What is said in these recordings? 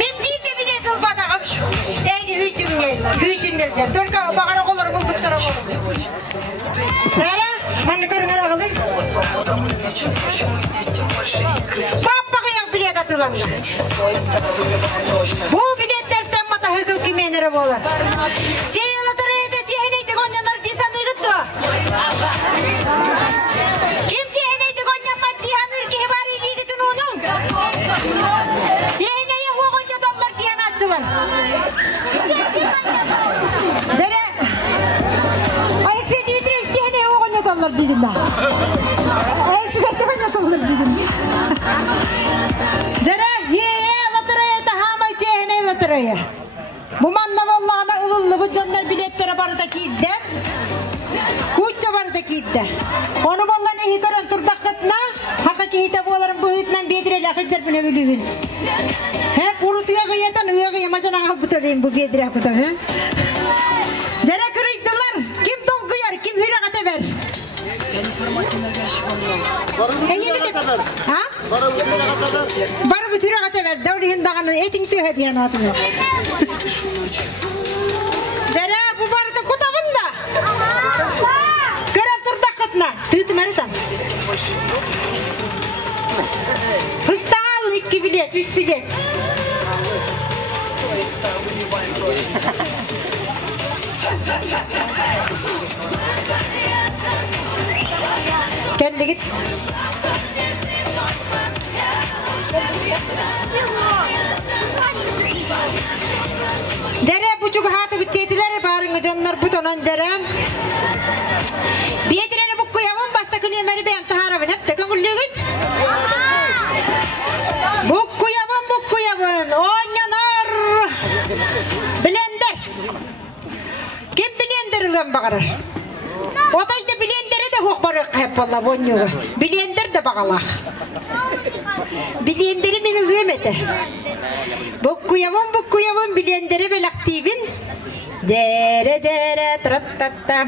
Ben bir de bilet almadım. Ey hüydünler. Только bağıra kollarımı bıçara olsun. Nere? Bana görün aralı. Bakmayın bilet atılanlar. Bu biletlerden mata hüküm kimenlere bolar. Seyahatları da ceheneydi konyanlar disanı gıttı. Kim ceheneydi konyanlar dihanır ki var iyi gidin onun. Ceheneye o konyadanlar dihan atçılar. Dere. Alexey Dimitrievich ceheneye o konyadanlar dedim ben. Alexey konyadanlar dedim. Dere ye latıraya da hamay ceheneye latıraya. Bu manna vallahına ılıllı bu canlar biletlere barıdaki idde. Kuçça barıdaki idde. Onu vallahına iyi gören turdakıtına hakiki hitabı olarım bu hütünden bedireli akıcılar bine bülübün. Hep unutuya kıyatan uya kıyamacan al bu tarayım bu bedire akıtan. Dere kırıktılar. Kim dolguyar, kim hürakata ver. Barı bütün hürakata ver. Davlihin dağını etin tüy hediyen atıyor. Dere bu barıda kutabın da. Gören turdakıtına. Tüytüm eritan. Hısta al 2 bilet, 3 bilet. Kendi git. Dere buçuk hatı bittiydiler barını canlar butonan dere. Biyedireni bu kuyamın basta günü emeri beyam taharabın hep tekun gülü git. Bu kuyamın oynanar. Blender. Kim blender ulan bakarar? Otayda blenderi de hok barı hep valla bonyoga. Blender de bakalak. Blenderi beni hüyemete. Bu kuyamın blenderi belaktivin. Dere trattata.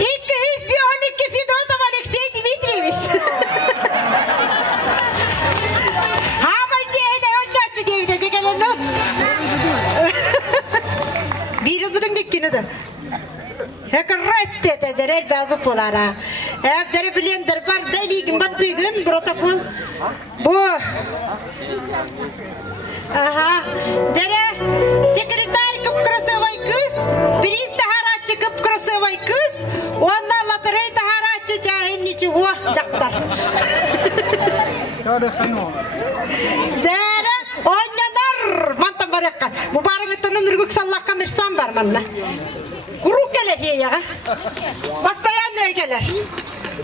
İlk hüsbü 12 Fidotov Alexey Dimitrievich. Hava cehede önlöktü diye bitecek elini. Bir yıl budun dikkini de. Hekret dedi el belki polara. Hep dere blender var deligin battıygın protokol. Bu. Aha. Dere sekreter kıpkırasavay kız. Priz taharatçı kıpkırasavay kız. Ondan latırayı taharatçı cahin niçuğu caktar. Dere oynanar. Mantam barakka. Bu barını tanın rügük sallak kamersan var manna. Kuruk gelir diye ya. Bastayan ne gelir?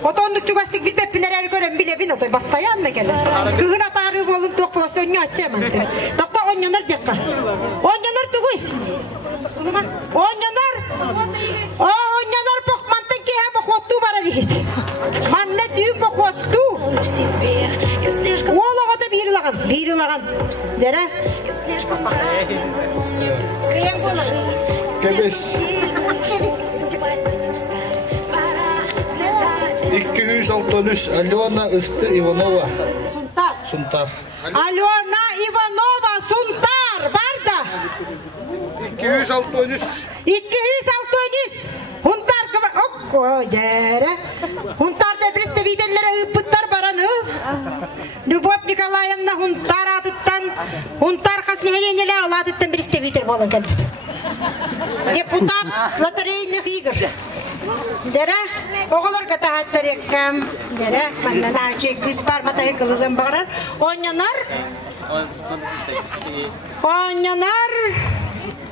Otonduk çugastik bir pepinler gören bile bin otoy bastayan ne gelir? Kıhına tarih olun tokpulasyonu açacağım. Tokta onyanar dekka. Onyanar tuguy. Onyanar pokmantan ki hem okottu bara dihit. Manne düğüm okottu. Ola oda bir lagan. Zere. Kıyam bolar. Kebeş. 263 Alyona Istı Ivanova. Suntar. Alyona Ivanova Suntar. Barda. 263. Huntar kaba. Okko jere. Huntar da biriste videnlere ıpıttar baranı. Dubop Nikolayevna huntar atıttan. Huntar kasni helenele alatıttan biriste viden bolan gelbet. Deputat lotereyne figür. Dere, oğullar katahatlar yakam. Dere, bana daha çok kız var, matahı kılıdan bağırar. Onyanar.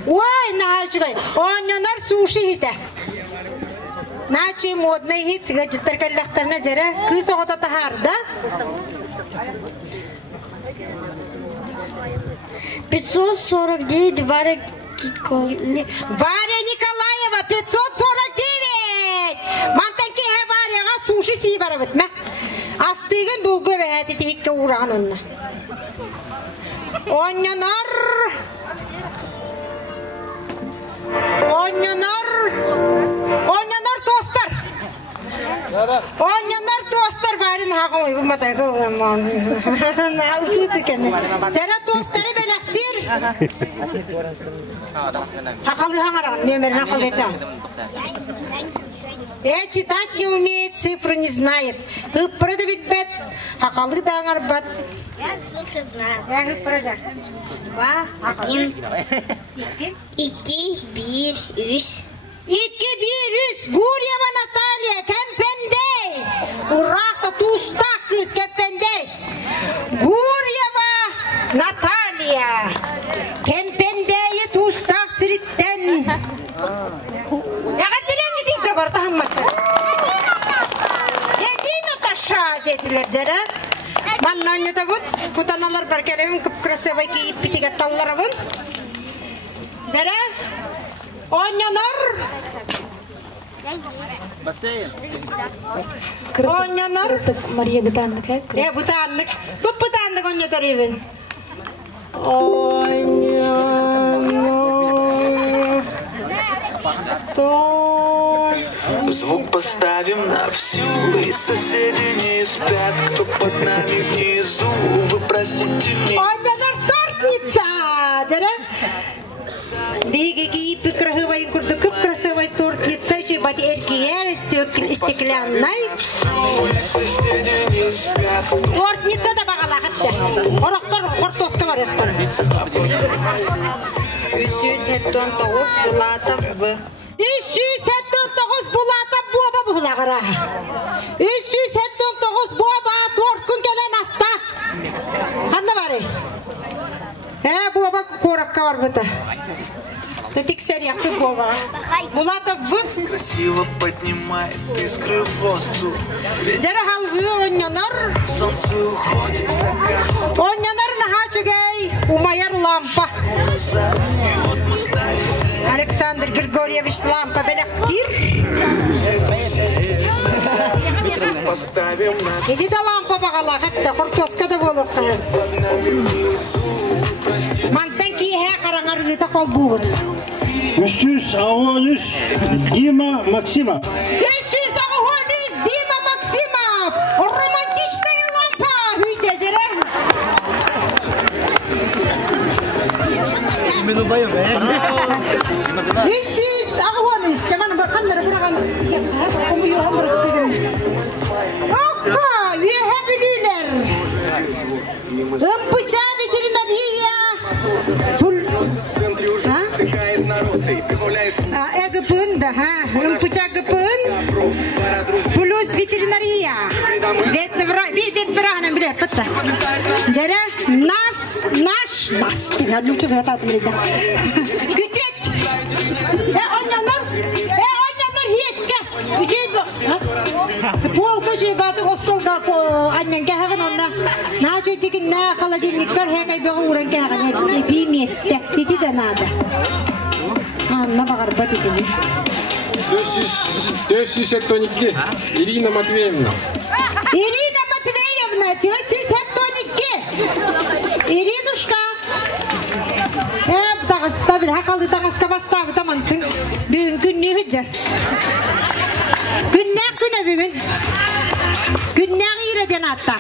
Vay, naha çıkay. Onyanar sushi hite. Naçı modna hit, gacıtlar kallaklarına dere. Kız oğuda taharda. 549 Варя Николаева 549. Mantanki he var ya sushi si var bitme. Astığın bulgu ve hadi tekke uğran onunla. Onyanar tostar. Onyanlar dostlar bari haqoy bu mata qılmam. Na utu kene. Jara dostları belaktir. Haqalı haqaran номер haqaleta. Читать не умеет, цифры не знает. Продавить бет, хақалы да аңарбат. Я цифры знаю. Я продав. Два, хақалы. İki, bir, üç. İki, bir, üç. Гурьева Наталья, Кемпендей. Урақта тустақ кыз Кемпендей. Гурьева Наталья. Кемпендейі тустақ сіріттен. Бар тахматта. Едина таша dediler jara. Mannonya tabut putanalar бар келем красивый ки питигатталлар бун. Jara. Onyanor. Бассейн. Onyanor. Мария Бутаннык. Бутаннык. Bu Бутаннык onnya taribin. Onyanor. Звук поставим на всю, и соседи не спят, кто под нами внизу, вы простите меня. Onyanor тортница, да? Биги кипи красивый куртка, красивый тортница, чебати эркиер, стеклянный. Соседи не спят. Тортница да багала хатта. Ороктор кортоска бар яктар. 379 Булатов В. 379 Булатов боба булагара. 379 боба 4 күн келен аста. Кандай бары? Боба коракка бар быта. Тексер яқты боба. Булатов В. Красиво поднимает искры в воздух. Жара халгы онянар. Солнце уходит в закат. Онянар нахачугай умаяр лампа. И вот мы стали Александр Григорьевич лампа беляхтир. поставим на Иди да лампа багала хатта кортоска да болуп калат. Мантан кие караңар вита кол буут. 313 Дима Максимов. 313 Дима Максимов. Романтичная лампа. Үйде жере. Именно боем, 313 жаман бакандар бураган. Окка, we have ruler. Пуча ветеринария. Эгпын, да, пуча гпын. Плюс ветеринария. Ветбрахнам билет, пата. Дера нас. Тебя одну чего это отмерить. Китет. Онянар хиетке. Китет. Полка жебаты остолга аннан кахаган онна. Начо дигин на холодильниктар хекай бегу уран кахаган. Би месте. Бити да надо. Анна багар батитини. 412 Ирина Матвеевна. Ирина Матвеевна, 412. Иринушка. Ставir haqalı tağaska bastavı tamantın. Bugün ne hücce? Günler güne bugün. Günler ireden hatta.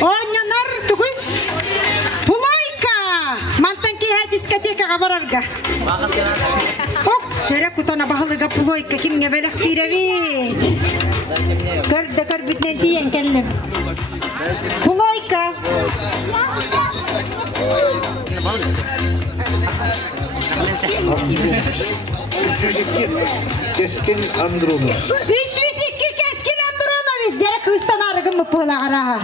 Onyanar tuguz. Pulayka. Mantan ki ha diskoteka kabararga. Oh, jere kutana bahalıga pulayka kimge belaktirevi. Kırda kırbitlen diyen kellim. Pulayka. Keskin Andronov. 302 Keskin Andronovich. Jere kıstan argın mı pulağara?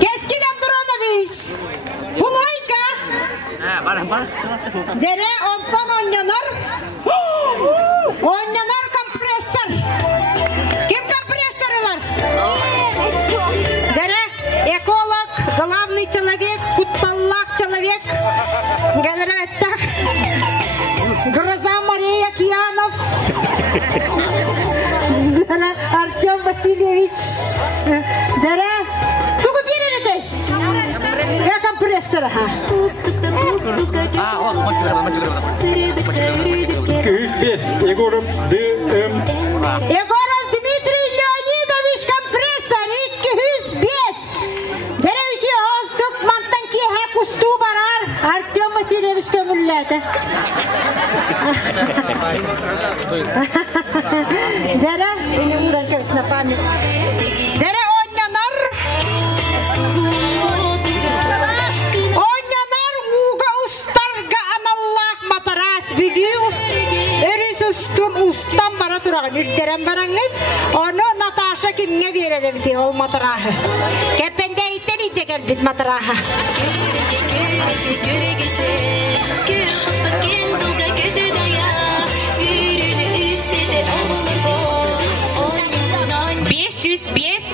Keskin Andronovich. Pulayka. Jere ondan onyanar. Onyanar kompresör. Kim kompresörler? Jere ekolog, главный человек, куталлах человек. Галеретта. Гроза Мария Океанов. Артем Васильевич. Дара. Туку берете? Я компрессор. 205. Егоров ДМ. Егоров Дмитрий Леонидович, компрессор 205. Деревичи оздук мантан киhe кусту барар. Артем Васильевич көңілләді. Дере, инемуран көсіне памет. Дере ойнанар. Ойнанар уға устарға аналлах матарас бүлі өріс устам бара тұрағын үрдерен бараңыз. Оны Наташа кімге берерімді ол матарағы. Кепенде иттен итчекер біз матарағы.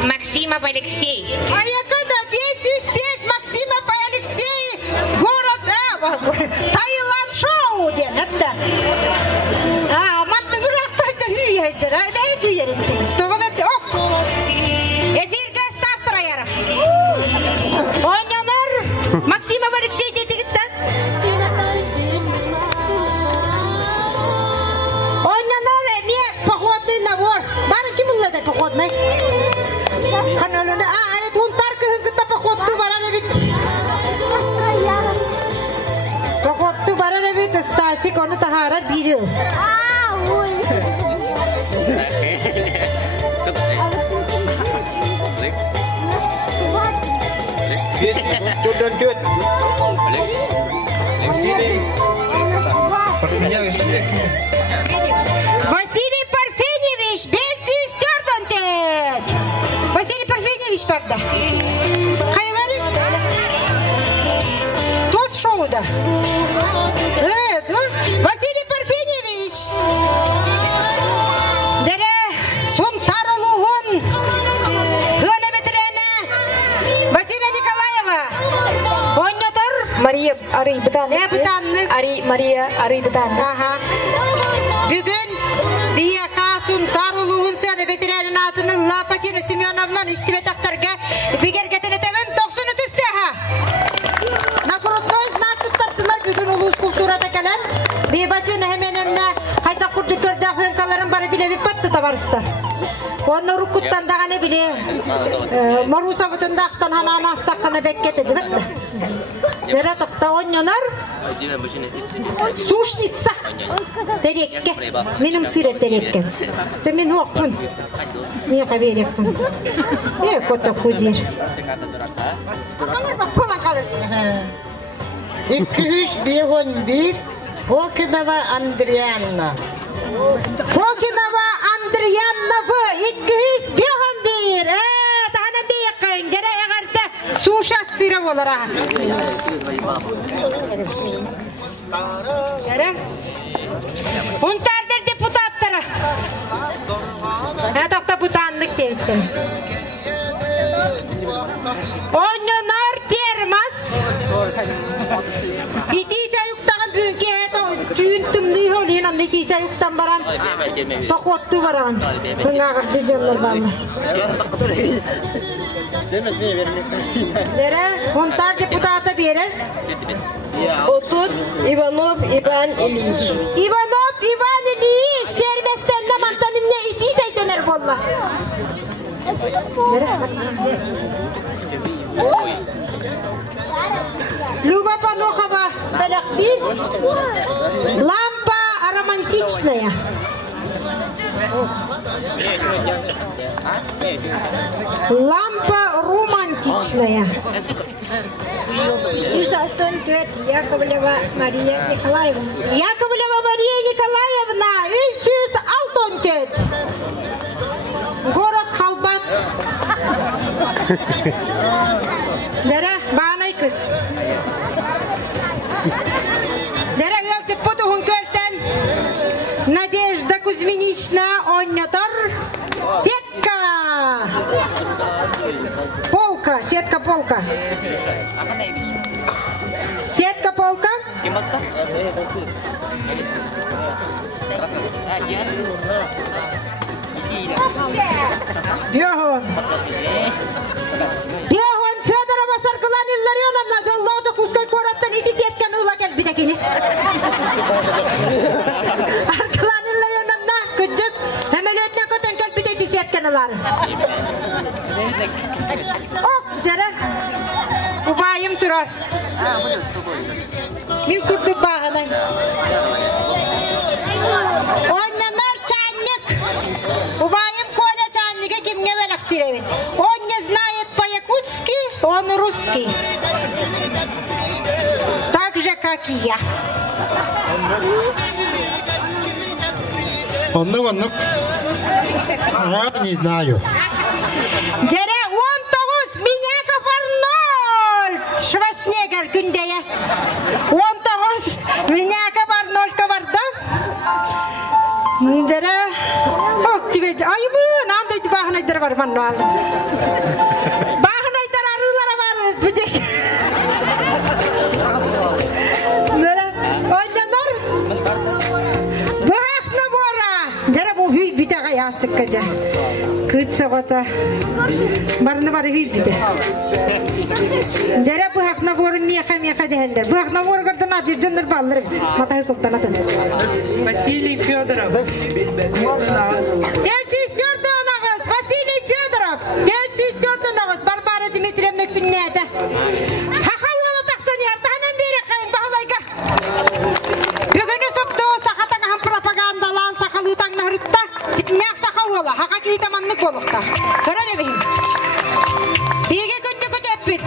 Максимов Алексей. А я когда 205 Максимов Алексей, город Таиланд шоу денепті. Мантың ұрақтайды үйейдер, бәйт үйереді. Тоғыметті, оқ! Эфирге стастыра яры. Ойнанар, Максимов Алексей детігітті. Ойнанар, не походный набор. Бары кем ұллады походный? Каналында, тунтар күйінгі походты барар бит. Походты барар бит, Стасик оны тахарар бирил. Василий Парфеневич, без сестер. Василий Парфеневич пәрді. Қай бәрі? Тос шоуда. Василий Парфеневич. Дәрі сұнтар ұлығын. Ғаны бітірені. Василия Николаева. Ойнатыр. Мария Арый Бытанны. Мария Арый Бытанны. Бүгін бияқа сұнтар ұлығын сәні бітіренің атының Лапатина Семеновнан істебет ақтарға бігергетін өтемін 90 түстеға. Накрутной знак тұттартылар бүгін ұлыс культурата кәлін. Бейбатина әменімні қайта құрды көрді құйынқаларын бары біле біппатты табарысты. Оны ұрыққыттан дағаны біле Маруса бұтында ақтан хананы астаққаны бәккеті дебетті. Дәрі тоқта ойнанар сушница терекке. Менің сирет терекке. Мен оқпын. Мен қаберекпін. Көті құдер. Ақалар бақ қолан қалыр. 251 Фокинова Андрианна. Фокинова Андрианна 251. Тағана бейқын. Дәрі әғарда суша стыры олара. Дәрі. Ұнтардыр депутаттары. Әдіқта бұтанлық дейікті. Ойнынар термас. Итича юқтағын бүйінке түйін түмді олен анны итича юқтан баран. Пақуатты баран. Күнгағырды жоллар балы. Дәрі, ұнтар депутаты берер. Отут Иванов Иван Ильич. Иванов Иван Ильич. Терместенle mantanınla itiç aytener bolla. Люба Панохова Белякти. Лампа романтичная. Лампа романтичная. Яковлева Мария Николаевна. Яковлева Мария Николаевна. 364. Город Халбат. Дәрі, бағанай кыз. Дәрі, ғалты потуғын көртен Надежда Кузьминична ойнатар. Сетка. Полка, сетка полка. Сетка полка. Бегон. Бегон Федорова Саркылан Илларионовна жоллоожо кускай кораттан иди сетканы ула кел бидекини. Аркылан bağlar. Ok jere. Ubayım turar. Bir kurdu bağınay. Onyanar çannyık. Ubayım kola çannyıka kimge velaktirevin. Onya знает по-якутски, он русский. Так же, как и я. Оннук. Не знаю. Jere 19 Minяков Арнольд Шварценеггер gündeye 19 Minяков Арнольд'ка барды. Jere ok tibe ay bu nanda bağınaydır var manual. Bağınaydır arılara var böcek. Jere oynanar. Bu hafta bora. Jere bu bir daha yasık kaca. Kıtsa vata barını var hüy bide. Jere bu hakna borun miyaka dehenler. Bu hakna bor gardan adir döndür balları. Mata hükümden atın. Василий Федоров. 904 ağız Vasiliy Fedorov. 904 ağız Barbara Dmitrievna Künnede. Haha ola taksan yardanan beri kayın bağlayga. Bugünü soptu sakatan aham propagandalan sakalıtan nahrutta. Tipnyak sakal ola. Haka kihitamanlık olukta. Görene beyim. Bege kötü öppüt.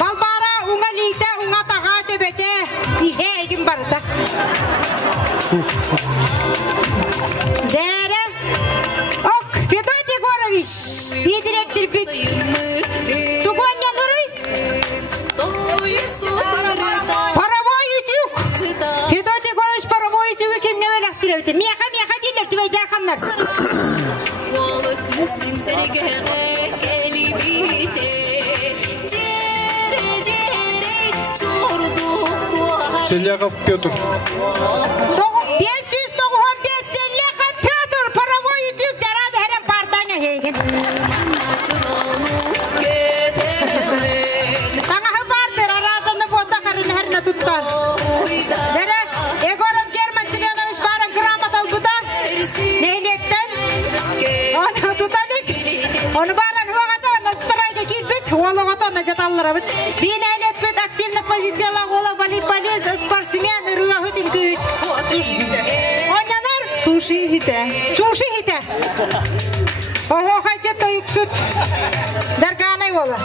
Balbara unga lite unga taga tebete. İhe egin barıda. Dere. Ok. Fedot Yegorovich. Bir direktir pit. Tugonya Nuruy. Paravay yüzük. Fedot Yegorovich paravay yüzüğü kimne velaktirevdi. Miyaka değiller tüvey jarkanlar. Сельяков Петр. 595 Selyakov Pётр paravay yüzük derade herem partanya heygen. Sana habardır aradığında botta karını herine tuttar. Dere Egorov German Semyonovich baran kramat albuda. Nehliyetten. Onu tutalik. Onu baran huagata onu tutarayca kilbit. Oğlu gata onu jatallara bit. Bir nehliyet bit aktivne pozisiyala ola volейболист спортсмен rüya hütün küt. Oynanar. Sushi hite. Oho haydi toyuk tut. Derganay ola.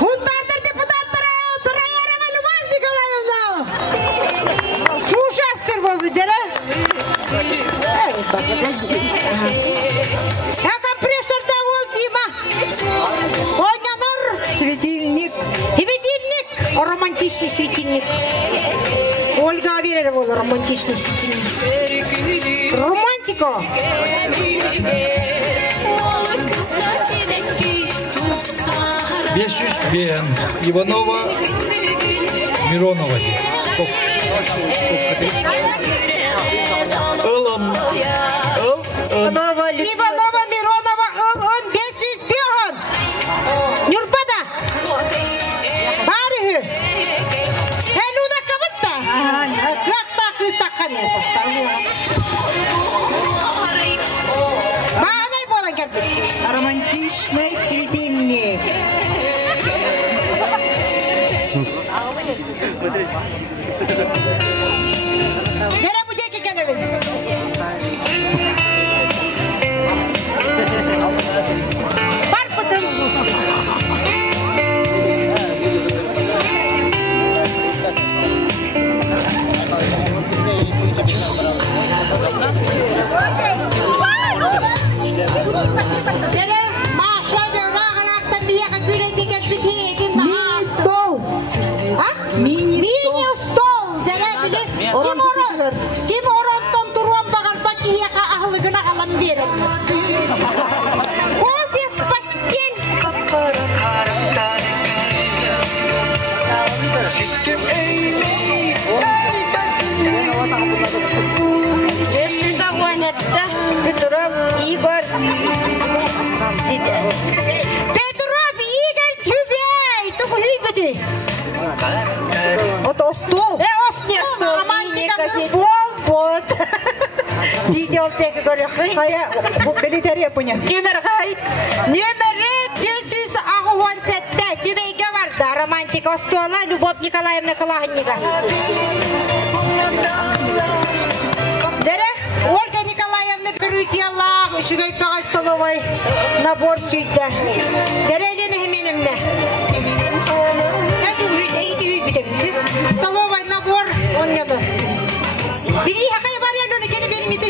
Hundardır deputatlara Tırayarama Luban Nikolayevna. Слушастыр bu bidere. Ya компрессорда ол дима. Oynanar. Светильник. Романтичный светильник. Ольга Аверева была романтичный светильник. Романтика. Бен. Иванова Миронова. Иванова Миронова 500 бегон. Нюрбада. Барыгы. Луна кабытта. Как так истакан это? Мағанай болан керді. Романтичный светильник. Нere bu ceki kenevin? Var pıtım. Nere maaşa cevra kanaktan bir yaka güle diker sütiyedin daha. Mini stol. Ha? Mini stol. Zere bilir. Kim orantan duruan bakar baki yaka ahlıgına alam derim. Kofi pastil. жол тегі көрек. Хая, билетария поня. Номер қай? Нөмірі 400 ағуан сәтті түбейге барды. Романтика Остола, Любовь Николаевна Калахынника. Дәрі, Ольга Николаевна Берутияллах, үшігей пағай столовой набор сүйді. Дәрі әлені хеменімді. Столовой набор, он неді. Бері хақай бар елі, кені бермейді.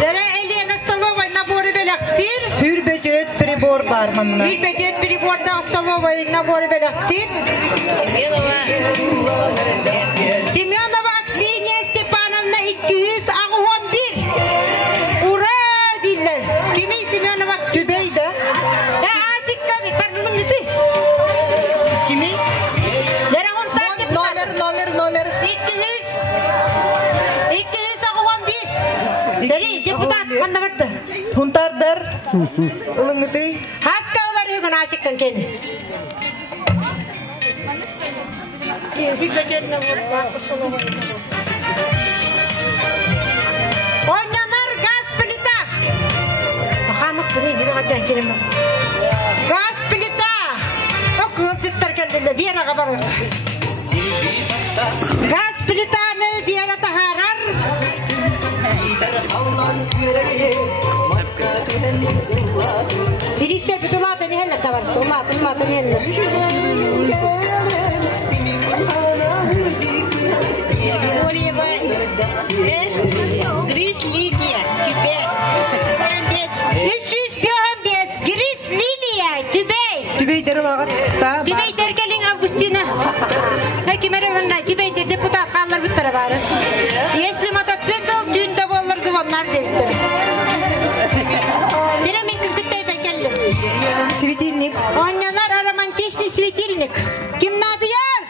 Дәрі әлені столовой наборы бәліқтір. Хүрбөтөт прибор бар мында. Хүрбөтөт приборда столовой наборы бәліқтір. Семенова Аксения Степановна 200 ағуан бір. Ура дейілер. Кемей Семенова Аксения? Түбейді. Асик көмек, бардының үті. Кемей? Номер. 200 ағуан бір. Дәрі, депутат қанда барды? Хунтардар. Илыңыты. Хаска олар үйгін асиктен кені. Ойнанар газ плита. Бақамық бұны бір ғаттан келемі. Газ плита. Оқыл жыттар келдіңді, Вераға бару. Газ плитаны Вера тахарар. Birisler bir dolatın helle tavarız. Dolatın helle. Грис Лилия, тебе. Gris Lilia, Tübey. Түбейдері лағатта. Tübeyder gelin Августина. Hekimere Tübeyder deputat kallar bir tarafa var. Если мотоцикл, düğünde bollar zıvanlar destir. Diremin kızgıttay ben geldim. Светильник. Anneler романтичный светильник. Kim nadı yer?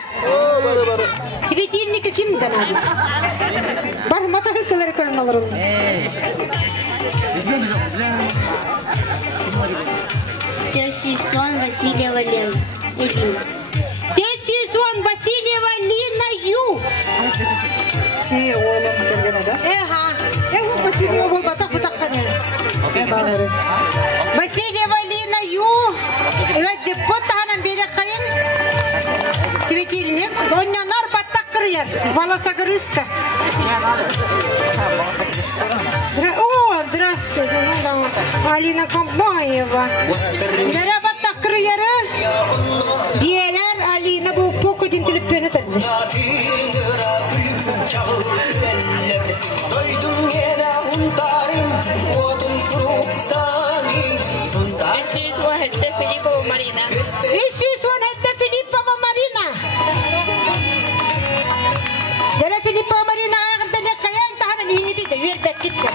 Светильники kim nadı? Бар мотоциклları körün alır onu. Тещий сон Васильева Лена. Тещий сон Васильева Лина Ю. Şey oğlum gelgene de. Васильева бол батақ бұтаққан еді. Васильева Лина Ю. Депутатынан бері қайын. Светильник. Оннанар баттақ кірер. Волосогрызка. О, здравствуйте. Алина Камбаева. Дәрі баттақ кірері. Берер Алина бұл көкеден түліп бені тұрды. Филиппова Марина. Дәрі Филиппова Марина ағырда не қаян тағынан үйіне дейді, өрбәк кетті.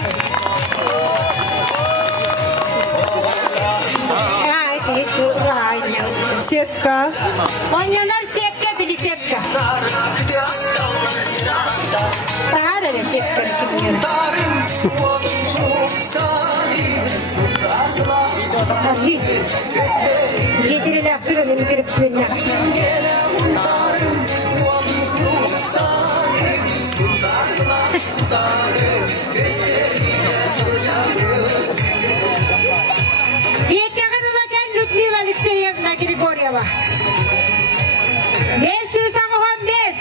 Сетка. Ойнанар сетка, били сетка. Тағар әрі сетка. Жетірелі аптырын емі керіп бөліне. Людмила Алексеевна Григорьева. 515.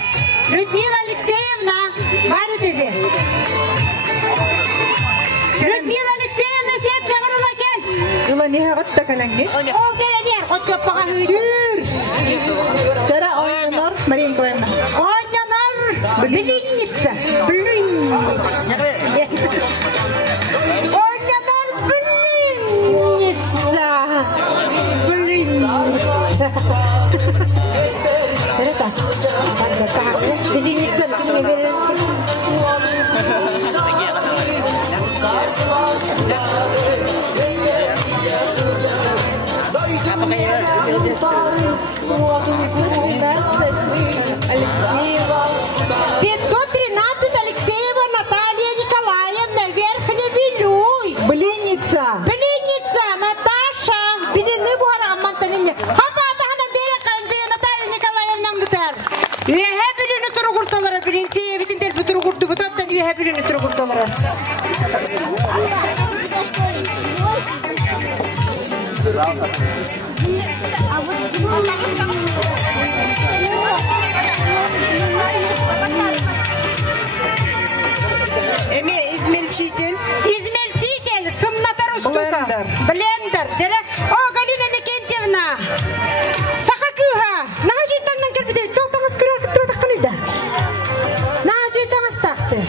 Людмила Алексеевна. Бары тези. Людмила Алексеевна сетка ғырыла кел. Жыла не ғатта кәләңге? Ол келедер. Қот жоппаған үйдір. Сара ойнанар Мария Николаевна. Ойнанар. Блинница. Блинница. Ойнанар блинница. Ternyata, pada tahap jadi Nixon ini Алексеева Наталья Николаевна, Верхняя Вилюй. Блинница. Блинница, Наташа. Блины буара амантанинья. Хапа тахана берекан бе Наталья Николаевна мгтар. Измельчитель. Измельчитель. Сымнатар устука. Блендер. О, Галина Никентьевна. Сахакуха. Нажитаннан келбиде. Тоқтаңыз көрер кіттігі тақтылыйда. Нажитаңыз тақты.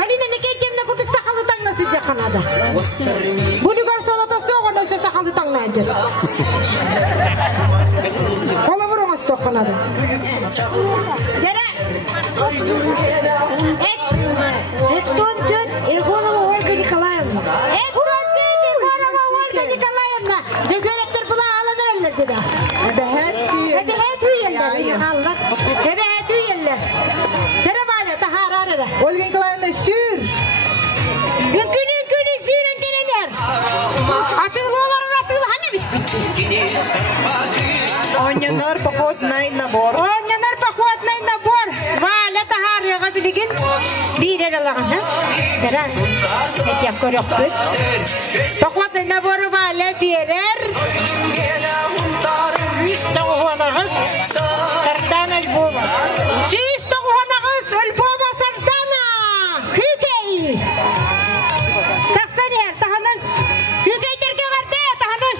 Галина Никентьевна күрдік сақалы таңнасы жақанада. Бұлігар солата соғын өсе сақалы таңнайды. Қолы бұрыңыз тоққанады. Ольга Николаевна. Ольга Николаевна. Дегеректер була аланар әлі деді. Әбәхәт үйелер. Тәрі бәрі, тахар арыры. Ольга Николаевна сүйір. Үкіні сүйірін керенер. Атылы оларын атылы хана біз бітті. Онянар походный набор. Онянар походный набор. Валя тахарыға білеген. Бирер алағына. Дәрі. Әтек көрек бүт. Походный наборы Валя берер. Үстіғуғанағыз. Сардана Альбома. Үстіғуғанағыз Альбома Сардана. Күкей. Тақсанер. Таханын. Күкейдерге барды. Таханын.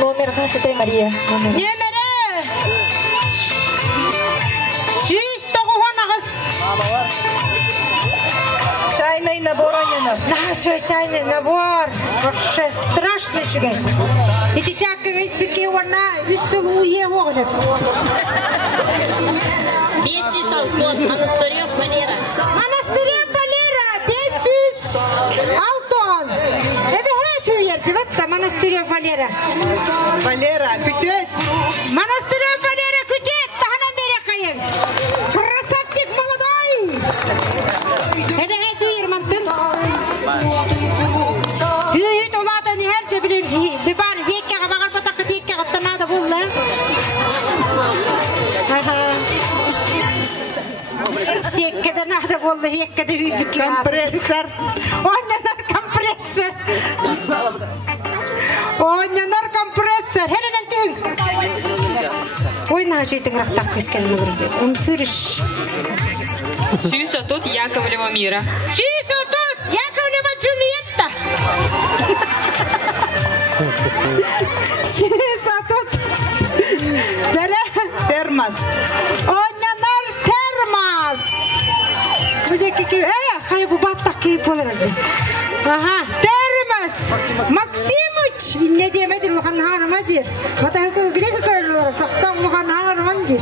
Номер хасытай Мария. Немері. Үстіғуғанағыз. Чайный набор онянар. Чайный набор. Вообще страшный чугай. Эти чаккага испеки орна үссіл уе оғынып. 500 алтон. Монастырев Валера. Монастырев Валера. 500 алтон. Эбе түйерді бәтті Монастырев Валера. Валера, күтет. Монастырев Валера күтет. Тағынан бере қайын. Красавчик молодой. Эбе түйер мантын. Үйет оладан әрді білер. Бибар веккеға бағар батақы теккеға танады болы. Секкеден ады болы, еккеді үйбікі. Компрессор. Онянар компрессор. Херенен түң. Ойна жейтін рақтақ кескелі көрді. Умсырыш. Сюса тут Яковлева Мира. Сюса тут Яковлева Джульетта. Сюса тут. Термос. Онянар термос. Хай bu battaq keyip olur. Aha, termos. Максимыч. Ne demedir bu hanım hadi. Mata hüküm bile bir karar olarak taktan bu hanım hadi.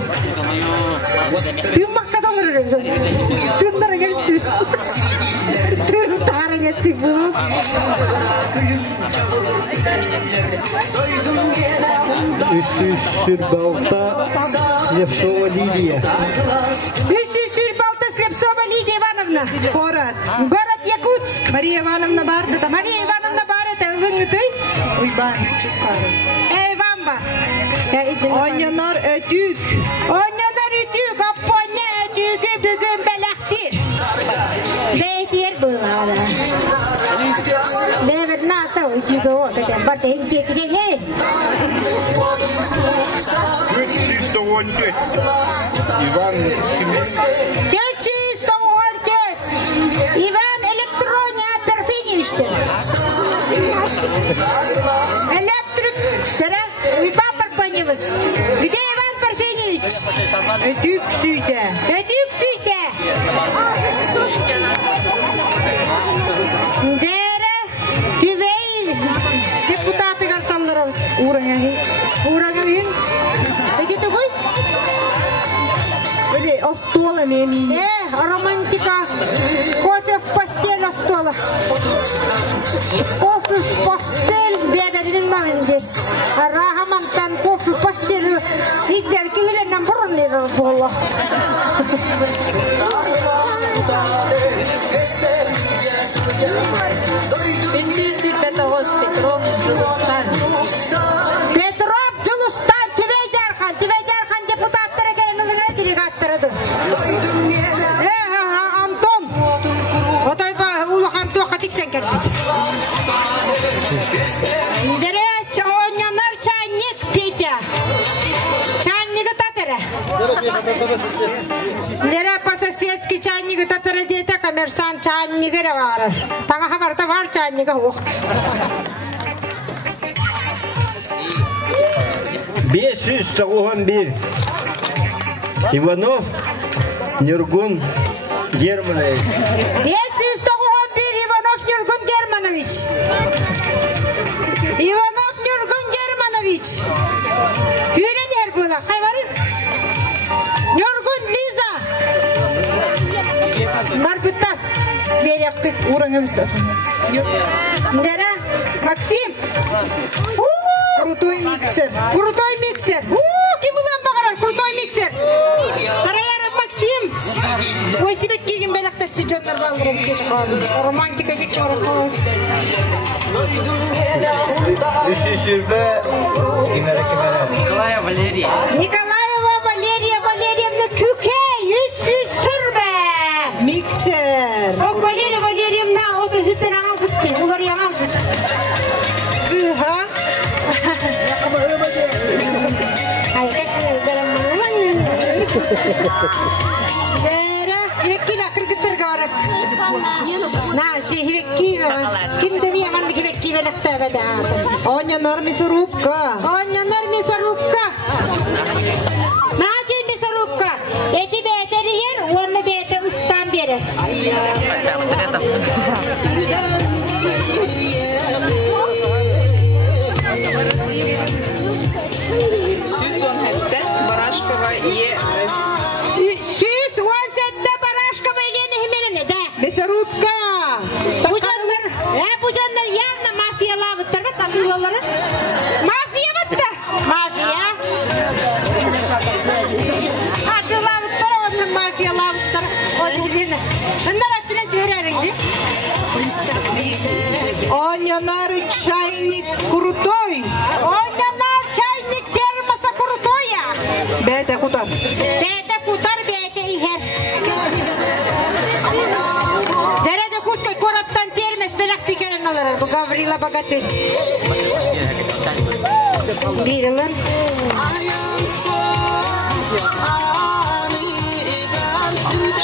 Tüm makkada olur öyle. Tümlere geçti. Tüm tara geçti bunu. Сыр-балта, Слепцова Лидия. Сыр-балта, Слепцова Лидия Ивановна. Город Якутск. Мария Ивановна Барда. Мария Ивановна Барда. Иван бар. Onyanlar ötük. Onyanlar ötük. Apponya ötüğü bugün belektir. Beytir bunlara. Never nata ötüğü o. Dedim barda hem getirin. 314. Иван. 414. Иван Электрония Перфиневичтер. Электрик. Иван Парфеневич. Где Иван Парфеневич? Ötük süyde. Ötük süyde. Dere. Tübey. Депутаты карталары. Урагин. Peki de koy. Öyle ostola memini. Романтика. Кофе в постель остола. Кофе в постель. Беберinin namındır. Rahamantan kofi в постель. İdder ki hilenden burunları bolla. Петров, Julustan. Petrov, Julustan, Tüveycerhan deputatlara gelenlerine delegattırdı. Anton. Otayba ulahan tokatik Нера по соседски чайнигы татары дейті коммерсант чайнигы бар. Таңа хабарда бар чайнигы оқ. 591. Иванов Нюргун Германович. 591 Иванов Нюргун Германович. Иванов Нюргун Германович. Үйренер бұла. Қай бары? Нюргун Лиза. Нарбыттар. Беректі ұрыңымыз. Нера Максим. Крутой миксер. Крутой миксер. Кем ұлан бағарар? Крутой миксер. Тарайаров Максим. Ой, себет келген бәліқтас бюджеттер балырым кеш қалды. Романтика дек шарықы. Үші-шүрбі Николая Валерия. Николаева Валерия Валерьевна Күке. Үші-шүрбі. Миксер. О, Валерия Валерьевна оты хүттен аңал күтті. Олар яңал күтті. Ыха. Дәрі, еккілі қырғыттарға барып. На, жехвеккілі. Кімді мияғанды кевеккілі нәқтәбәді атын. Оня нормисорубка. Оня нормисорубка. На, жей мисорубка. Эти бәйтері ер, оны бәйті ұстан берер. Барашкова ЕС. 117 Барашкова Елена Химеріне, да. Мясорубка. Bu canlar явно мафиялабыттар ба, татылалары? Мафия бытты? Мафия. Атылабыттар, оның мафиялабыттар. Олерені. Үндар аттына жөрәріңді. Онянар чайник крутой. Онянар чайник термоса крутоя. Бәйте кутар. Бәйте кутар, бәйте ихер. Дәрәді кускай кораттан термес бәләкті керін алырыр. Бұл Гаврила Богатырь. Бірілін.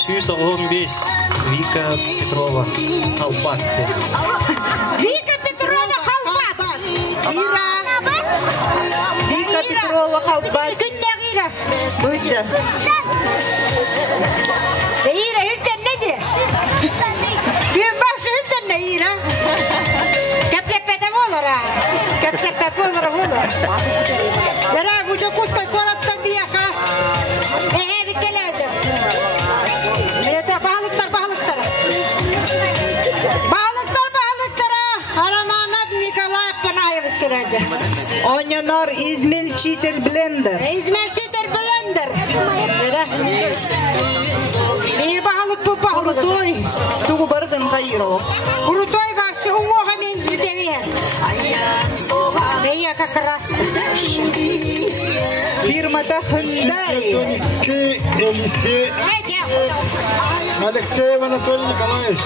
115 Вика Петрова Халпат. Вика Петрова Халпат. Ира. Вика Петрова Халпат. Күннәк Ира. Будьте. Ира, үлтен неде? Күн башы үлтен не Ира? Кәпсәппәді болыр, а? Кәпсәппәп болыр, болыр. Дәрі, бұжы құскай қораттан бияқа. Бікеләді. Бағалықтар. Араманов Николай Панаевыз келәді. Онянар измельчитель блендер. Измельчитель блендер. Бейі бағалық бұл бағалық. Крутой. Тугу барыдан қайырылық. Крутой бақшы ұңоға мен бітемейін. Бейі как раз. Фирмата Hyundai. Алексеев Анатолий Николаевич.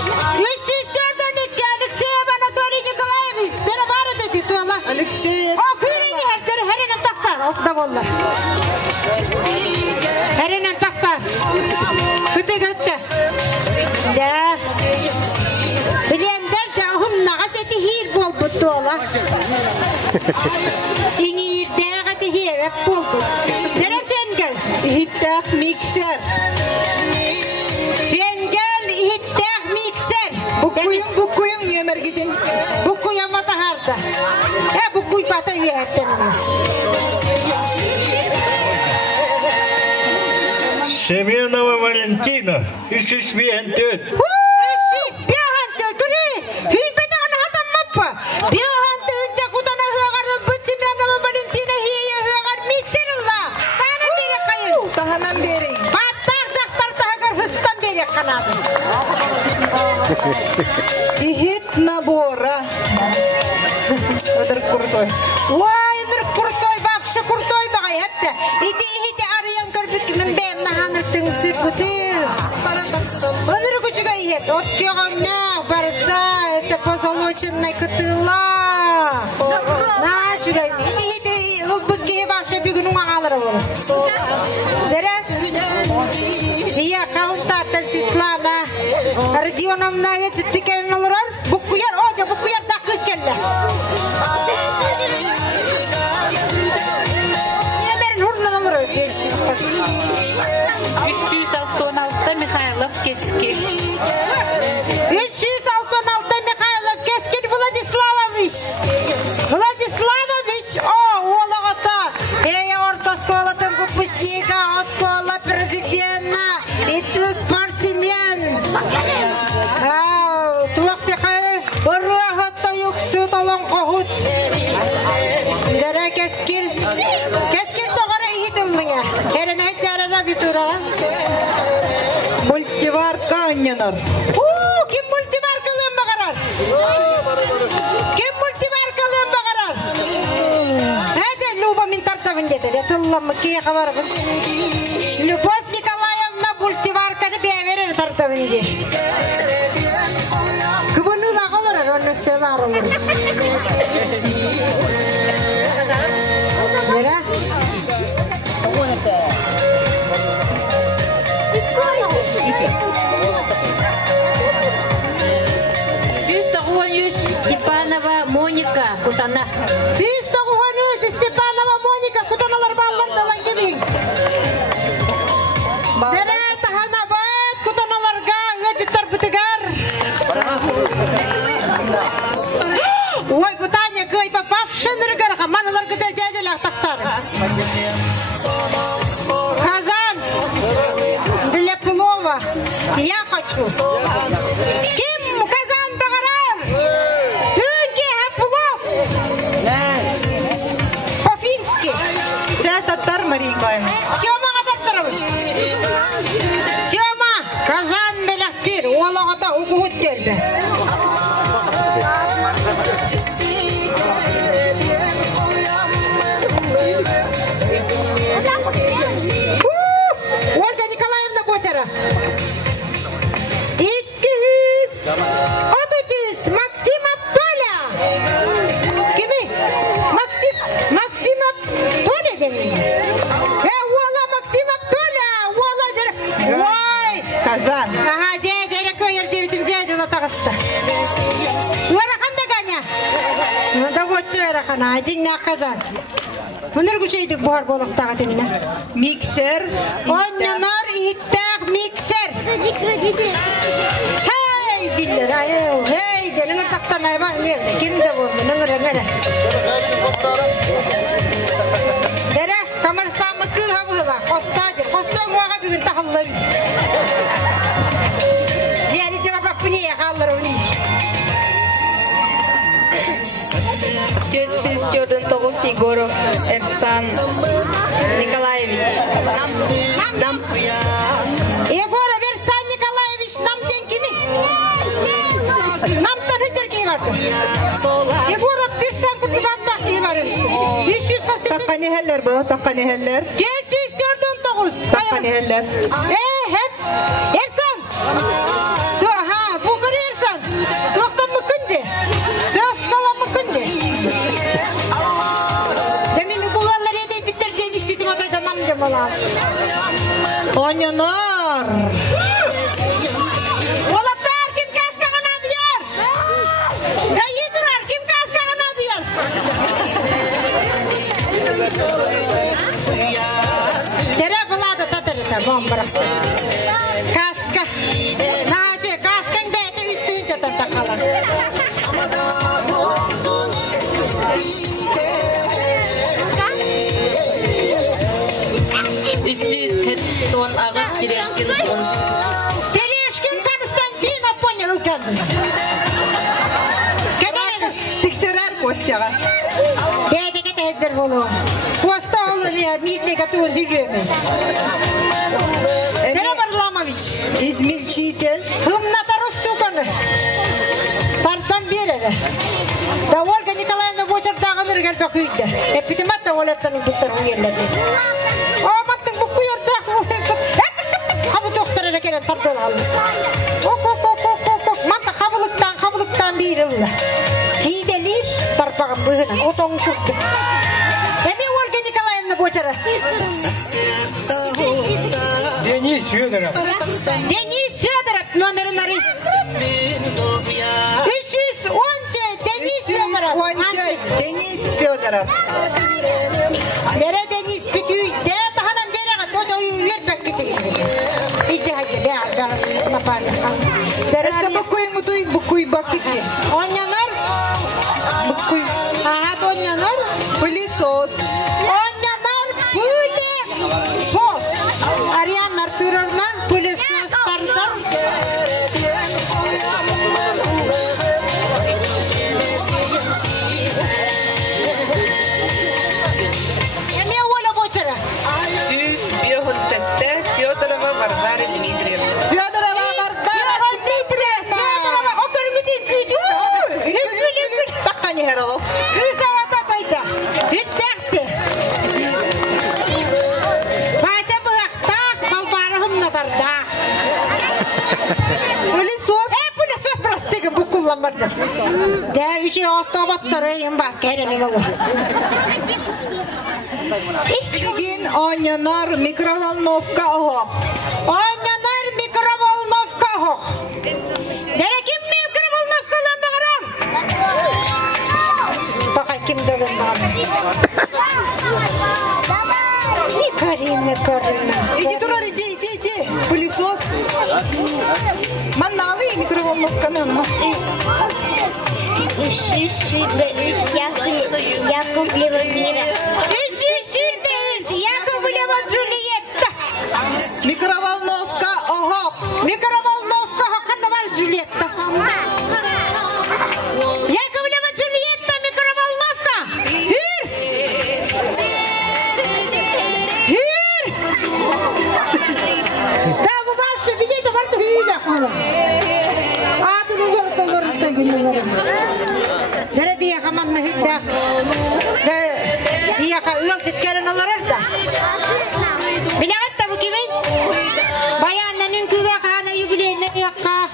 Анатолий Николаевич. Сені бары деді туала. Алексеев. О, күрені әртері әрінен тақсар. Оқта болар. Әрінен тақсар. Күті. Да. Білендер жағым нағас әті хейір бол бұтты ола. Сеңейірдегі әті хейір бол бұт. Дәрі фенгел. Иттақ миксер. Фенгел, иттақ миксер. Букуйын нөміргеден. Букуй амата харда. Букуй бата үйәттен. Семенова Валентина. 354. Ихит набора. Өдір крутой. Ой, крутой, вообще крутой бағай әпті. Иті арыян көрбік мен бәйім нағаныртың сұрпыты. Өдір күчіға ихет. Откеғанна барда, это позолоченный кытыла. На чүгай. Ихеті ұлбыкке бақшы бүгінің ағалары болу. Дәрі? Светлана Родионовна жетtikерин алырар. Букуяр, ожа букуяр да кыз келди. Немерин урнан алырар. 396 Михайлов Кески. 396 Михайлов Кескин Владиславович. Владиславович, о, олагата. Орта школатын выпускника, школа президента, и спортсмен. Туактихай, урахатта юксу талон кохут. Дара Кескин тогара ихидыллыга. Херен айтарана битура. Мультиварка аннянар. Ким мультиваркалын багарар? Ким мультиваркалын багарар? Люба min tartavın dedi. Tıllamı kiye kavarım. Любовь Николаевна мультиварканы беверер tartavın dedi. Kıvını da kalır. Onu senar olur. Nere? Степанова Моника Кутана. Степанова Моника Кутаналар баллар далан кебин. Дере таханабат Кутаналарга өтүттөр бытыгар. Ой, бутаня кый попавшын рыгарга маналар кыдыр жайдылак таксар. Казан для плова. Я хочу. Ким казан багарар? Тюнки плов. По-фински. Татар Марийка. Сёма татарым. Сёма казан белектир. Олагата укут келди. Ольга Николаевна Бочара. 200. Максим Толя. Кими? Максим Толя демейді. Ола Максим Толя. Ола дер. Ой. Казан. Ага, дедері көйір дебітім деділа тағысты. Уараханда ганя. Да вот уарахана. Адинна Казан. Мұныр күшейдік бұғар болықтаға теніне. Миксер. Оннанар иттәқ миксер. Хей, диллер, айау, хей, ныңыр тақтан айбан нерді. Кемді болды, ныңыр. Дәрі, камырсамы күл ғабыла, қостадыр. Қостан оға бүгін тақылын. Дәрі жауап бұне қалыр өне. 409 Егоров Эрсан Николаевич. Нам. Егоров Эрсан Николаевич, нам ден кеми? Нам тағыдыр кей барды. Егоров Эрсан Кутыбанда кей барды. 500 Таққанехеллер бұл, таққанехеллер. 749. Таққанехеллер. Hep Ersan. Ha, bukur Ersan. Toqtan mı kündü? Toqtan mı kündü? Demin bu ballar edip bitirdiğin istidim adaydan namcım olan. Onyanar. Olatlar kim kaskağına diyor? Dayı durar kim kaskağına diyor? Telefona da tatarı tamam bıraksın. Kaska. Naci kaskan beti üstün çatır takalan. Ton Ağız Tereşkin Ton. Tereşkin Konstantinov понял ülkenden. Kadar Tikserer Kostyağa. Beyde kete hezir bolu. Kosta olur ya mirne katı zirvemi. Merhaba Lamoviç. İzmir Çiğitel. Hımnata Rostokonu. Tartan bir eve. Da Olga Nikolaevna Boçar dağınır gelpe kuydu. Epitimat da olattanın tuttar uyerledi. Amattın bu kuyarda. Kabı doktorlara gelen tartan aldı. Ok. Manta kabılıktan bir yılla. Hidelir tarpağın bığına. Otonu çöktü. Emi Olga Nikolaevna Boçar'a. Денис Федоров. Денис номерleri. 310 Deniz Fedorov. 310 Deniz Fedorov. Nere Deniz Fedorov? De tahanan beri o da vermek gidiyor. İşte hadi be adam napar. Derste bukuy bakiti. Onyanar. Bukuy. Aha onyanar. Pылесос. Onyanar pılesос. Arayanlar türürler pılesoslardan. Eme ola boçara. 157 Федорова Варвара Дмитриевна. Fedorova Vardara Dmitrievna. Fedorova o görmediğin güdü. Gül. Takkani herolo. Rızavata dayda. Hüddekti. Basa bırakta balbarahım nadarda. Pылесос. Pılesöz brastıgı bu kullanmadım. De üçü ostomatları en başka herhalde olur. Bugün onyanar mikrovolnovka oho. Onyanar mikrovolnovka ho. Dere kim mikrovolnovka lan bağıran? Bakay kim dedim bana. Ne karın. Иди дура, иди. Пылесос. Манналы микроволновканы. Яковлева Мира. Яковлева Джульетта. Микроволновка ого. Микроволновка хакында бар Джульетта. Яковлева Джульетта микроволновка. Hür. Да bu başı bileti var da hüyle falan. Adını görüntüleri de günleri. Dere bir yakamanla hülle. Bir yaka üyel titkerin olarak da. Bileğet de bu kimin? Bayanların küge kana yübüleyine bir yaka.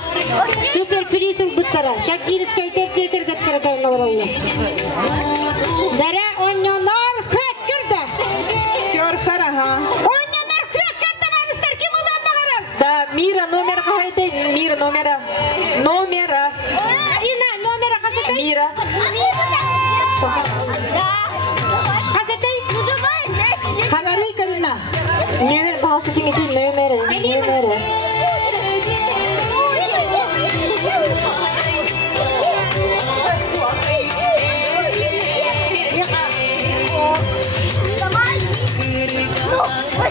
Süper frisil bıttara. Çakgiriz kayter teker gıttara kayın olarak. Dere onyanar fekir de. Körfer aha. Onyanar fekir de var ister kim olan bağırır? Да, Мира, номер какой-то, Мира, номера. İna numara kasete. Мира. Kasete. Hanari karina. Номер, пожалуйста, тяните, номера.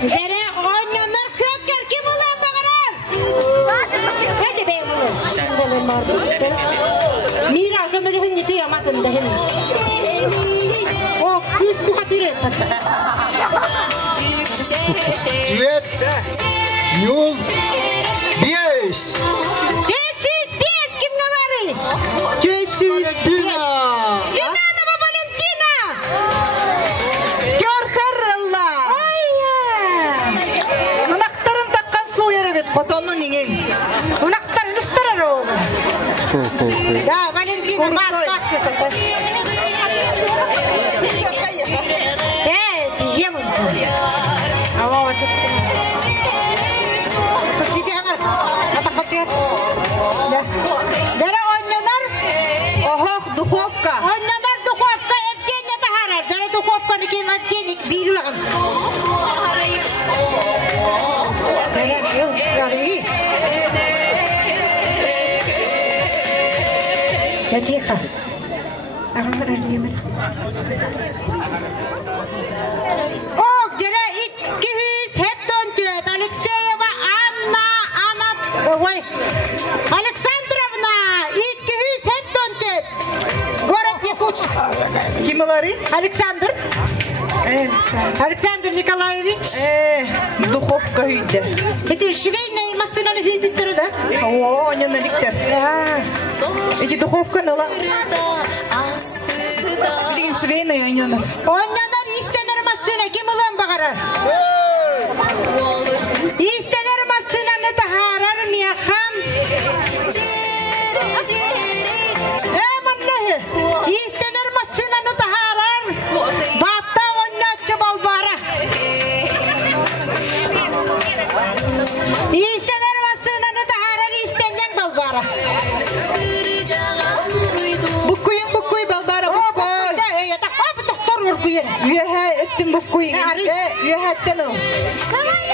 Dere onyanar fekir kim olan bağırır? Hadi be bunu. Mira kamera hindi tuya matan dahin. Oh, kız bu katire. Свет, Нюл, Бейс. Тесис, kim говорит? Дина. Юганова Валентина. Körferlla. Mınaktarın takkan su yere bit. Kotonun ingen. Unaktan ıstırır oğlum. Da Valentina bak kızım. Diyem onu. Ama vakit. Kıçı diyemer. Atak atıyor. Dere onyanar. Oho, dуховка. Onyanar dуховка. Evgenya da harar. Dere dуховканы kim Evgenya bilgan. Ya tihka. Oh, dere 200 hetton työt. Alexeyeva Anna Alexandrovna 200 hetton työt. Город Якутск. Кималары? Александр. Александр Николаевич. Духовка hüydü. Это швейная машина hüydüttürü de. Oo, onyanelikler. İki dуховка nala. Bilgin şveyna onyanı. Onyanar istenir masına kim ulan bağırır? İstenir masına da harar mı yakam? Vallahi istenir masına da harar. Batta onyatçı balbara. İstenir masına da harar бара. Букуй балбара букуй. Эй, это хап доктор уркуен. Үеһе өттүн букуй. Үеһеттен ул.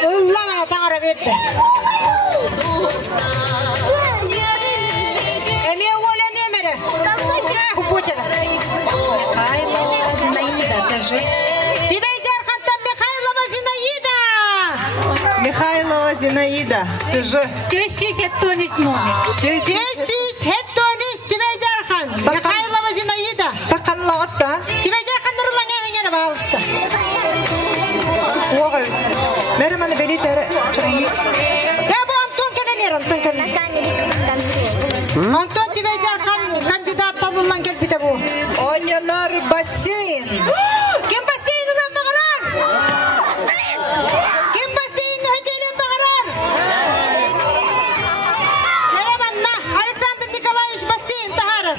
Уллама таңара берди. Эме оля немере. Купучера. Михайлова Зинаида. Ты же. Тещис хеттонис номер. Тещис хеттонис Тибейджархан. Михайлова Зинаида. Таканлагатта. Тибейджархан нурлаңа хеңере баалыста. Ой. Мерманы белитере. Я бу Антон кенен Антон кенен. Антон Тибейджархан кандидат табылган келбите бу. Онянар бассейн. Кем бассейн улан багалар? Кем бассейн хөтелен багалар? Мерабанна Александр Николаевич бассейн тахары.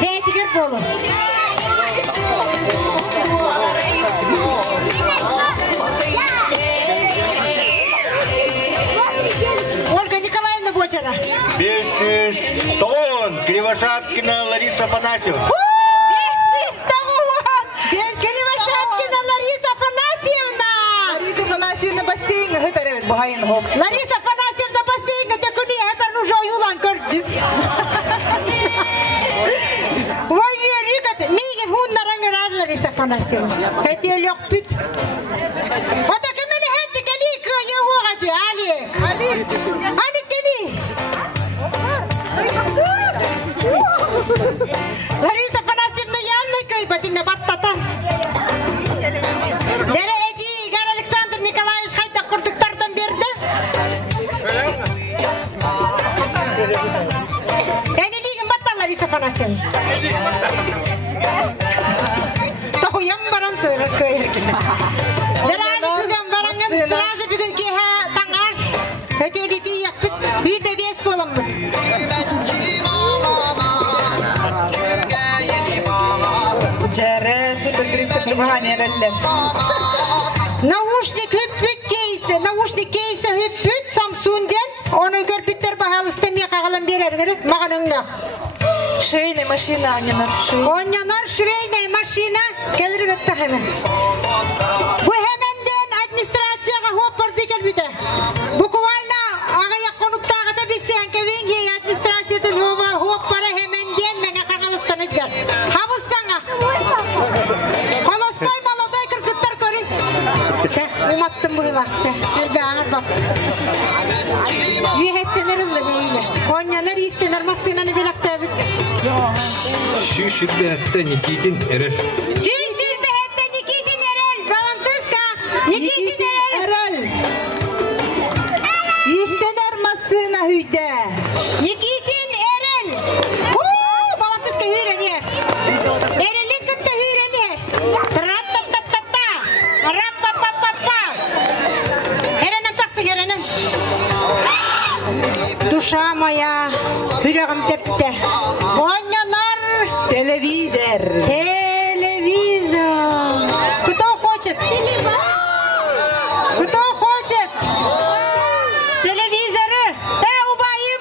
Дейтигер болу. Ольга Николаевна Бочера. 500 тонн. Кривошапкина Лариса Афанасьевна. Кривошапкина Лариса Афанасьевна. Лариса Афанасьевна бассейн. Хытаревит бугайын хоп. Лариса Афанасьевна бассейн. Это куни, это нужно юлан көрдү. Ой, верикат. Миги хуннараңыр Лариса Афанасьевна. Это лёг пит. Вот так и меня хэти калик его гати, Алик. Алик кали. Лариса Афанасьевна явно кайбати на баттата. Жара эти Игорь Александр Николаевич хайта курдуктардан берди. Эни лигин батта Лариса Афанасьевна. Тохуям баран тойрак көйерки. Жара бүгүн баранган сразу бүгүн кеха таңар. Өтөлүтү якпыт. Үйдө бес боламбыт. Жаре супер Кристоф Чубаханерелле. Наушник кейсі хүппіт Самсунден. Оны көрпіттер бағалысты ме қағалан берер керек мағаныңна. Швейная машина, Онянар. Онянар швейная машина. Келір бетті хемен. Бұ хеменден администрацияға хоппарды келбіді. Буквально ағая қонуқтағыда бесен көвен ей администрациятын хоппары хеменден мәне қағалыстан өтер. Хабылсаңа. Қолостой молодой кіркіттер көрін. Уматтым бұрылақты. Әрбе аңыр бап. Үйеттенер ұлды нейлі. Онянар истенер массинаны белақта әбіт. Шүшір бәтті Никитин әрір. Шүшір бәтті Никитин әрір. Балантыска. Никитин әрір. Истенер массина хүйді. Никитин әрір. Балантыска хүйрені. Әрілік күтті хүйрені. Ра-та-та-та-та. Ра-па-па-па-па. Әрінен тақсы әрінен. Душа моя. Хүрегім тепті. Онянар. Телевизор. Телевизор. Кто хочет? Кто хочет? Телевизоры. Убаим.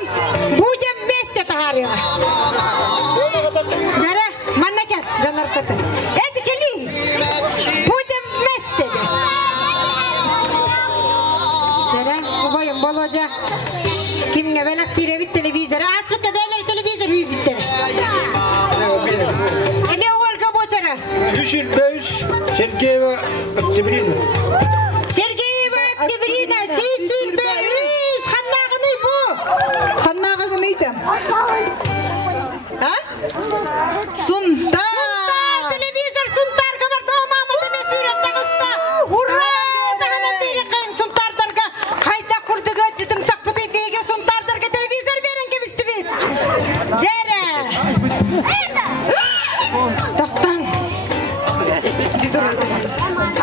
Будем вместе тахарила. Дара, маннакер, жанаркаты. Эти кели. Будем вместе. Дара, убаим, Володя. Кимге венак тиревит телевизор. Аслыка бәлер телевизор үйбіттер. Эме Ольга Бочера. 305 Сергеева Октябрина. Сергеева Октябрина. Сүйсілбейіз. Ханнағыны бұ. Ханнағыны идем. А? Сунта. Телевизор сунтар кабар доғмамыды мен сүйрет тағыста. Ура! Тағынан бері қайын сунтардарға. Қайда құрдыға жытым сақпыды бейге сунтардарға телевизор берін кебісті бейт. Жәрі. Тоқтан.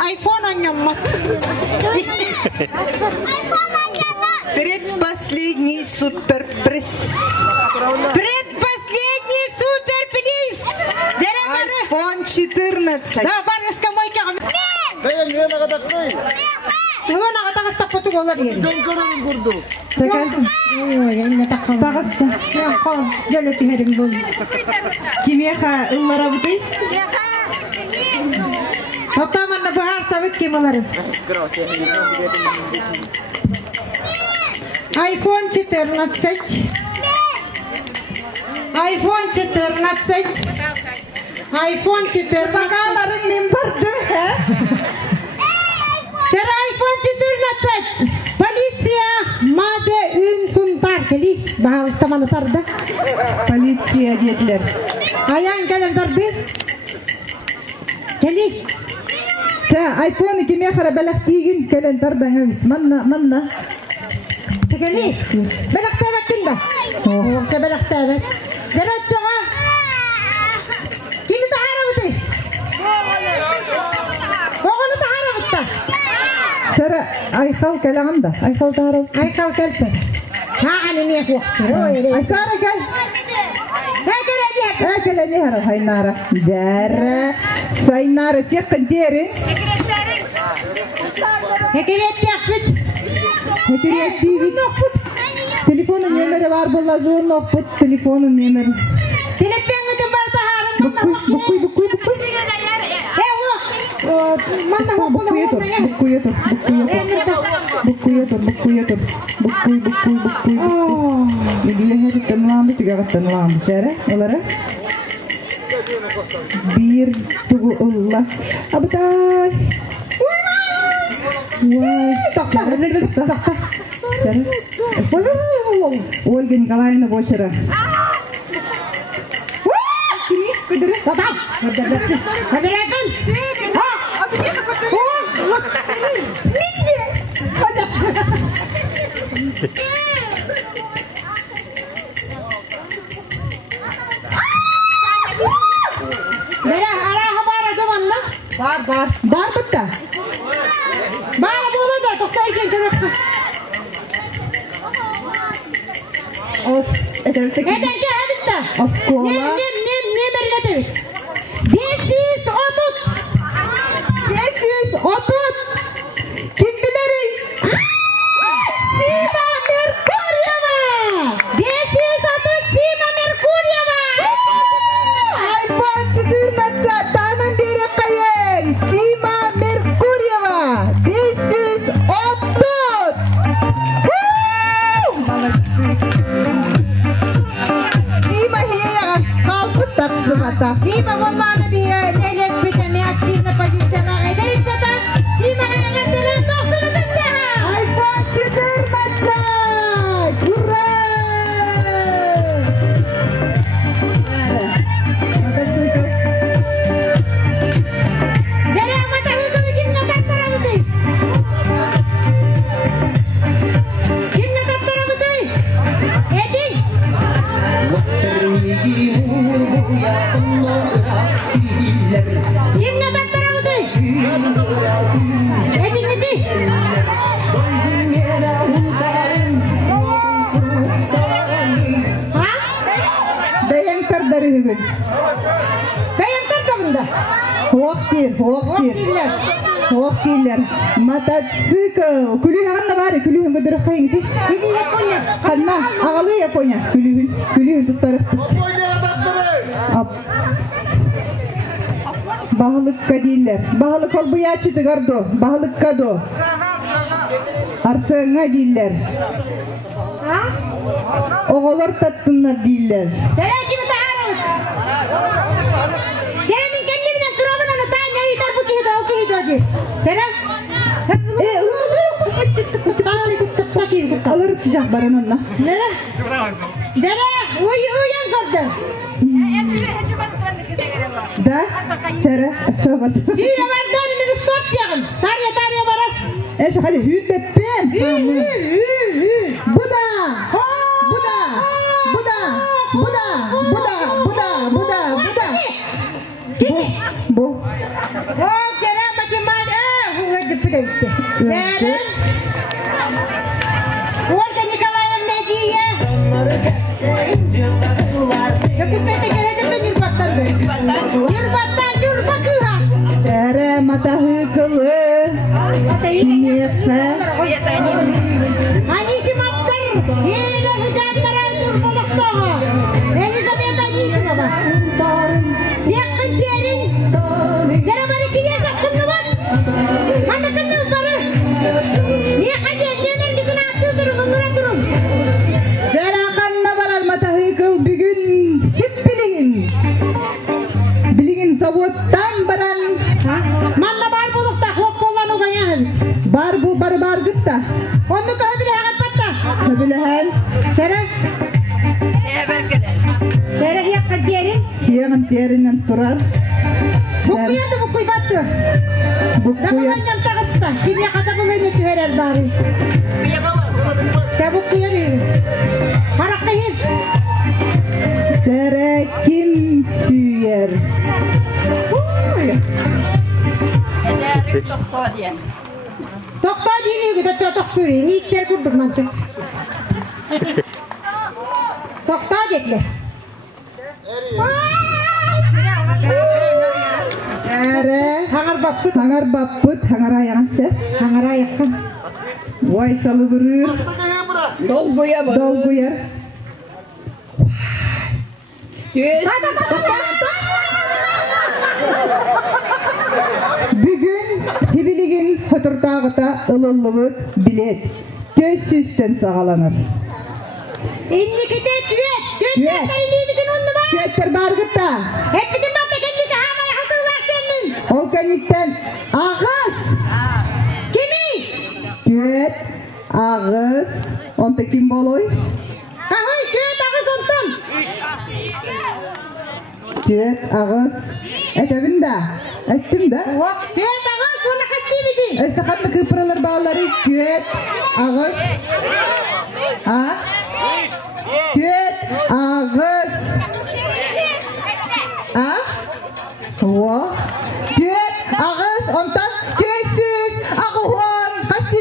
Айфон аннаммат. Предпоследний суперприз. Предпоследний суперприз. iPhone 14. Да, барыска мойкаға. Мен! Мен ағатақтай. Мен ағатақыстақ поту болар ері. Ой, эне таккан. Тагысча. Мен кон жөлө тиһерим бул. Кимеха ыллара бутый? Татаманна бахар сабыт кемалары. iPhone 14. iPhone 14. iPhone 14. Bakalların min bardı, he? Tera iPhone 14. Politsiya made ün suntar keli. Bahal samana tarda. Politsiya dediler. Ayağın gelen tardı. Keli. iPhone kimeha belak tigin kalendar dangis. Manna. Keli. Belak tebek kinda. Oh, belak tebek. Derot çoğa. Kimi tahara bıtı? Oğlu tahara bıttı. Tara ay kal kalanda. Ay kal taraf. Ay kal kelsin. Ha hani niye bu? Ay sara kal. Kala ni hara haynara. Dara. Saynara siyakan derin. Hekeret yapıt. Hekeret TV nokput. Telefonun numara var bolla zor nokput. Telefonun numara. Telefonun numara taharım. Bukuy. Manda buku yeter. Ini hari tanam tiga tanam cara, olara. Bir tugu Allah, abatai. Wah, tak. Olga Nikolaevna Bochara. Bar bitta. Bar bo'ladi, to'xtayken kerak. Etenke bitta. Oskola. Ne berledi? 530. Kim bilir? Sima Merkuryeva. 530 Sima Merkuryeva. iPhone 14 tanam dere kayın. Sima Merkuryeva. 530. Sima hiya kalkıp taksımata. Sima vallahi bir nelet bir tane aktifne pozisyona ederiz de Sima enerjileri doktorundan daha. iPhone 14. Hurra! Dere mata hukunu kimle taktaramadın? Kimle taktaramadın? Edin. Kimle taktaramadın? Edin edin. Ha? Dayankar dari hügün. Dayankar da bunda. Hoqtiler. Motocikl. Külühün var ya, külühün gödürü kayın ki. Kanna, ağalı Japonya. Külühün tutarı. Bahalık kadiller. Bahalık ol bu yaşıdı gardo. Bahalık kado. Arsığına diller. Oğullar tattınlar diller. Dere kimi taharım? Dere min kendimden turabına tanya yitar bu kihdo o kihdo di. Dere? Alır çiçek barın onunla. Dere? Dere uyan gördüm. Da, cara, coba. Yine var dönümünü stop diyorum. Tarya barar. Hadi hüt beppen. Bu da. Bu. Oh, dere bagaimana? Wajib pedente. Dere? Olga Nikolaevna dia. Aku saya tegar aja tuh nyurbatan. Nyurbakuha. Dere mata hükülü. Hani si Mapsar. Bar gıtta. Onu kabile patta. Kabilehen. Sera. Berkede. Sera yakka diyerin. Diyerin diyerinden turar. Bukuya da bukuy battı. Bukuya. Damananyam takısta. Kimya kata bulunca tüherer bari. Sen bukuya değil. Harakayım. Sera kim süyer? Doktor diye. Doktor değil mi? Kita çok sürüyor. İlk ser kurduk mantık. Doktor dekle. Ere. Hangar bapput. Hangar bapput. Hangar ayağın ser. Hangar ayakkan. Vay salı vurur. Dolguya bak. Dolguya. Düğün. Bugün hibiligin hötürtağıta ılıllıvıt bilet. Göz süsten sağalanır. İnni kite düet. Düetler iliğimizin onlu var. Düetler bargıtta. Hep bizim batta kendisi hamaya hazırlar senin. O kendikten ağız. Kimi? Düet, ağız. Onta kim boloy? Ha hoy düet ağız ondan. Düet, ağız. Etebin de. Ettim de. Düet ağız sonra kastı Sakatlı kıpırılır bağları. Düet, ağız. Ha? Düet, ağız. Ha? Wah. Düet, ağız. Ondan düetsiz. Ağuhan. Kastı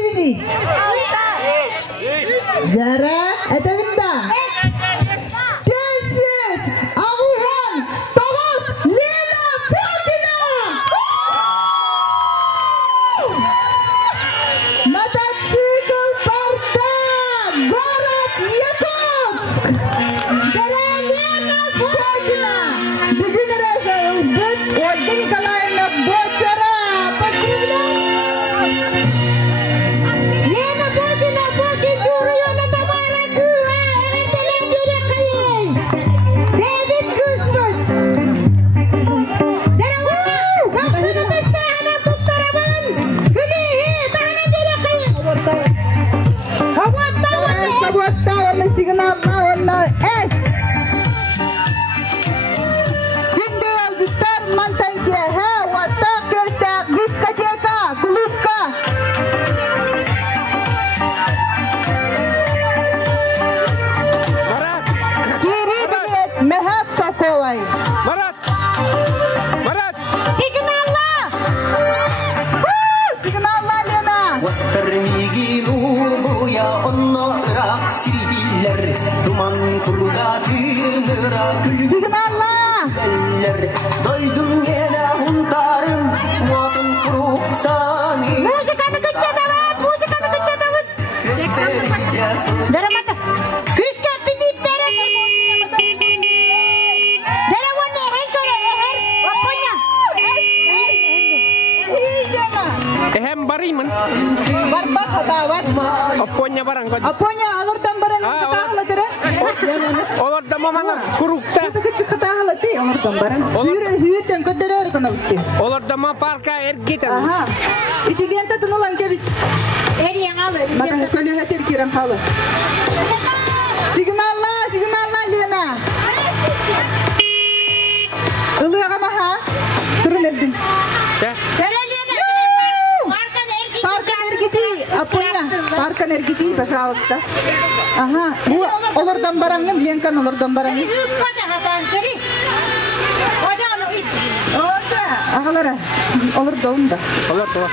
Zara, etebin de. Düetsiz. Ağuhan. Tavus. Lena. Pildina. Motosikl parta. Город Якутск. Лена Пildina. Bugün Ольга Николаевна Бочара. Lena Pildina Bokin duruyor na tamara kıha. Evetelen biri kayın. David Guzman. Derawu. Kapsını testahana tuttaraman. Gülihi. Tahana biri kayın. Sabotta warna signalna warna S. Hindi aljitar mantan kia ha wata kesta giska jeka kuluska. Kiri bilet mehat sakovai. Marat! Marat! Signalla. Signalna Lena. Termigiluya onno rak siriller duman kurda tünüra Signalna. külüller doydum gene huntarım muatın kuruk sani Muzikаны kıçta davat. Muzikаны kıçta davat. Daramata. Küske pinip daram. Darawan ne henkore eher. Waponya. Lena. Ehem bariman. Barbat hatawat. Aponya barang kau. Aponya alur tambaran katahla tere. Olur da mama kurukta. Itu kecil katahla ti alur tambaran. Hüren hüten kaderer kana utti. Olur da ma parka erkita. Aha. Itu lianta tunulan kebis. Eri yang alır. Mata kali hatir kiram halu. Signalla Lena. Ulu aga ha. Turun erdin. Sereliana. Markan erkek. Parkan ergiti. Aponya. Parkan ergiti пожалуйста. Aha. Bu olurdan barangın liankan olurdan barangın. Pada hatan ceri. Oja onu it. Ocha. Ağalara. Olur da onda. Olur da.